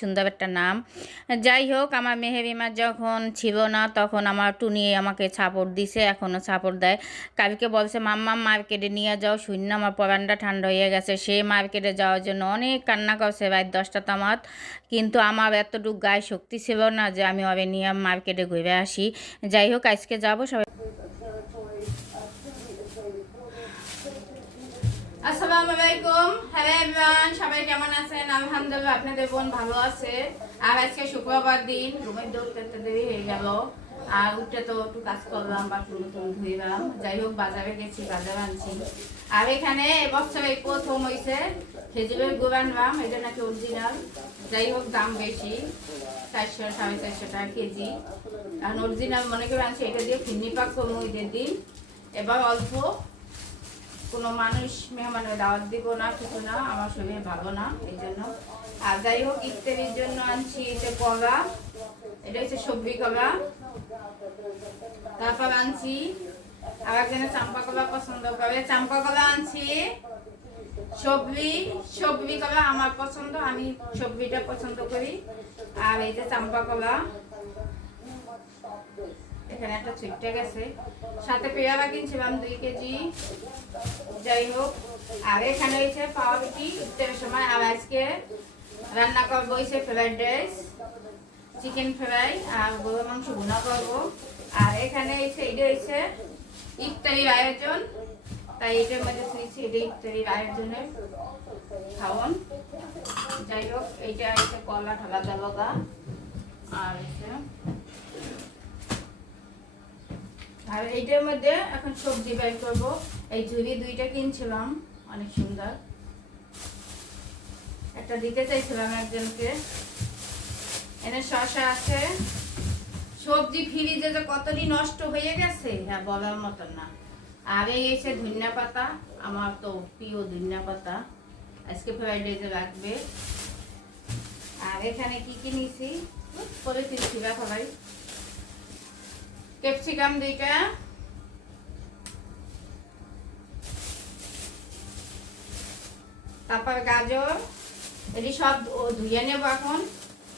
সুন্দর একটা নাম। যাই হোক, আমার মেহেরিমা যখন ছিল না তখন আমার টুনি আমাকে সাপোর্ট দিছে, এখনও সাপোর্ট দেয়। কালকে বলছে মাম্মা মার্কেটে নিয়ে যাও, শূন্য আমার পরানটা ঠান্ডা হয়ে গেছে। সে মার্কেটে যাওয়ার জন্য অনেক কান্না করছে রাত 10টা তামাত, কিন্তু আমার এতটুকু গায়ে শক্তি ছিল না যে আমি ওরে নিয়ে মার্কেটে ঘুরে আসি। যাই হোক, আজকে যাবো সবাই। আসসালামু আলাইকুম, হ্যালো এভরিওয়ান, সবাই কেমন আছেন? আলহামদুলিল্লাহ আপনাদের বোন ভালো আছে। আর আজকে শুক্রবার দিন, রুমের দৌড়তে দেরি হয়ে গেল। আর উঠে তো একটু কাজ করলাম, বাথরুম ধুইলাম। যাই হোক, বাজারে গেছি, বাজার আনছি। আর এখানে এবছর এই প্রথম হয়েছে খেজুরের গুড় আনলাম, এটা নাকি অরিজিনাল। যাই হোক, দাম বেশি, 400 450 টাকা কেজি। আর অরিজিনাল মনে করে আনছি, এটা দিয়ে ফিরনি পাক করবো ঈদের দিন। এবার অল্প, কোনো মানুষ মেহমানের দাওয়াত দিব না, কিছু না, আমার শরীর ভালো না এই জন্য। আর যাই হোক, ইফতারির জন্য আনছি এটা কলা, এটা হচ্ছে সবজি কলা। তারপর আনছি আর একজনে চাম্পা কলা পছন্দ করে, চাম্পা কলা আনছি। সবজি সবজি কলা আমার পছন্দ, আমি সবজিটা পছন্দ করি। আর এই যে চাম্পা কলা, এখানে একটা ছুটে গেছে। সাথে পেয়ারা কিনছিলাম 2 কেজি। যাই হোক, আর এখানে হয়েছে পাউরুটি ইফতারের সময়। আর আজকে রান্না করবো হয়েছে ফ্রাইড রাইস, চিকেন ফ্রাই আর গরুর মাংস ভুনা করবো। আর এখানে হয়েছে এটা হয়েছে ইফতারির আয়োজন, তাই এটার মধ্যে শুয়েছি, এটা ইফতারির আয়োজনের খাওয়ান। যাই হোক, এইটা হচ্ছে কলা ঢালা দেবগা। আর আর এইটার মধ্যে এখন সবজি বের করবো। এই ঝুড়ি 2টা কিনছিলাম, অনেক সুন্দর। একটা দিতে চাইছিলাম একজনকে। এনে শসা আছে। সবজি ফ্রিজে যে কতটি নষ্ট হয়ে গেছে, হ্যাঁ বলার মতন না। আর এই এসে ধনিয়া পাতা, আমার তো প্রিয় ধনিয়া পাতা, আজকে ফ্রাইড রাইসে রাখবে। আর এখানে কি কিনেছি পরে কিনছি সবাই। ক্যাপসিকাম 2টা, তারপর গাজর, এটি সব ধুইয়া নেব এখন,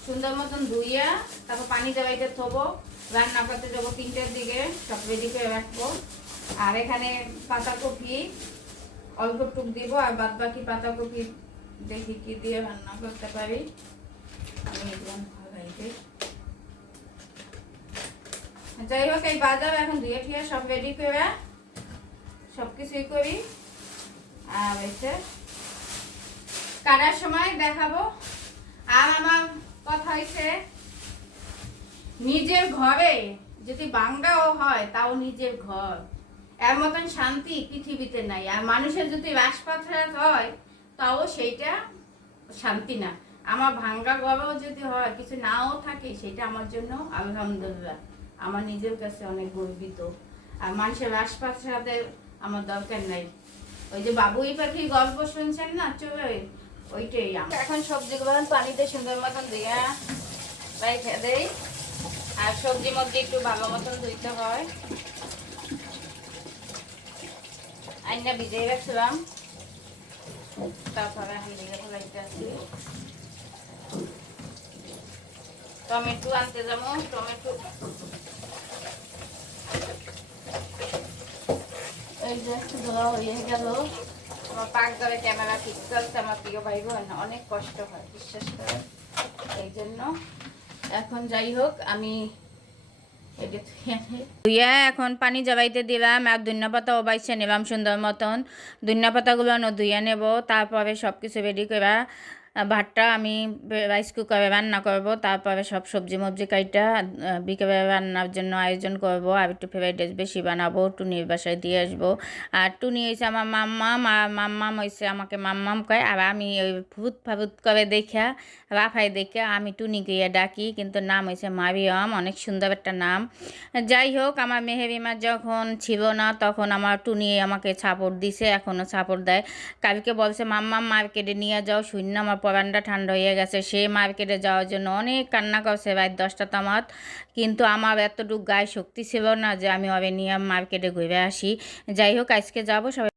সুন্দর মতন ধুইয়া তারপর পানি দেওয়াইতে থবো, রান্না করতে যাবো 3টার দিকে, সব রেডি করে রাখবো। আর এখানে পাতাকপি অল্প টুক দিব, আর বাদ বাকি পাতাকপি দেখি কি দিয়ে রান্না করতে পারি। আমি যাই হোক, এই বাজার এখন ধুয়ে ঠিয়ে সব রেডি করে সবকিছুই করি। আর হচ্ছে কাটার সময় দেখাবো। আর আমার কথা হয়েছে, নিজের ঘরে যদি বাংলাও হয় তাও নিজের ঘর, এর মতন শান্তি পৃথিবীতে নাই। আর মানুষের যদি রাজপাথরাত হয় তাও সেইটা শান্তি না। আমার ভাঙ্গা ঘরেও যদি হয়, কিছু নাও থাকে, সেটা আমার জন্য আলহামদুলিল্লাহ, আমার নিজের কাছে অনেক গর্বিত। আর মানুষের রাজপাথরাতের আমার দরকার নাই। ওই যে বাবুই পাখির গল্প শুনছেন না, চলে ওইটাই। এখন সবজিগুলো পানিতে সুন্দর মতন দিয়ে রেখে দেই। আর সবজি মধ্যে একটু ভালো মতন ধুইতে হয়। আইনা ভিজিয়ে রাখছিলাম, তারপরে এখন দিকে ফেলাইতে আসি। টমেটো আনতে যাবো, টমেটো এই যে ধোয়া হয়ে গেল। আমার পাক ধরে ক্যামেরা ঠিক করতে আমার প্রিয় ভাই বোন অনেক কষ্ট হয়, বিশ্বাস করে। এই জন্য এখন যাই হোক, আমি ধুইয়া এখন পানি জবাইতে দিলাম। আর ধনিয়া পাতাও বাইছে নিলাম সুন্দর মতন। ধনিয়া পাতাগুলো ধুইয়া নেব, তারপরে সব কিছু রেডি করা। ভাতটা আমি রাইস কুকারে রান্না করব, তারপরে সব সবজি মবজি কাইটা বিকেলে রান্নার জন্য আয়োজন করব। আর একটু ফ্রাইড রাইস বেশি বানাবো, টুনির বাসায় দিয়ে আসবো। আর টুনি হয়েছে আমার মাম্মাম, আর মাম্মাম হয়েছে আমাকে মাম্মাম কয়। আর আমি ওই ভূত ফাভুত করে দেখা, রাফাই দেখে আমি টুনিকে ডাকি, কিন্তু নাম হয়েছে মারিয়াম, অনেক সুন্দর একটা নাম। যাই হোক, আমার মেহেরিমা যখন ছিল না তখন আমার টুনি আমাকে সাপোর্ট দিছে, এখনও সাপোর্ট দেয়। কালকে বলছে মাম্মা মার্কেটে নিয়ে যাও, শূন্য আমার পরানটা ঠান্ডা হয়ে গেছে। সে মার্কেটে যাওয়ার জন্য অনেক কান্না করছে রাত 10টা তামাত, কিন্তু আমার এতটুকু গায়ে শক্তি ছিল না যে আমি ওরে নিয়ে মার্কেটে ঘুরে আসি। যাই হোক, আজকে যাবো সবাই।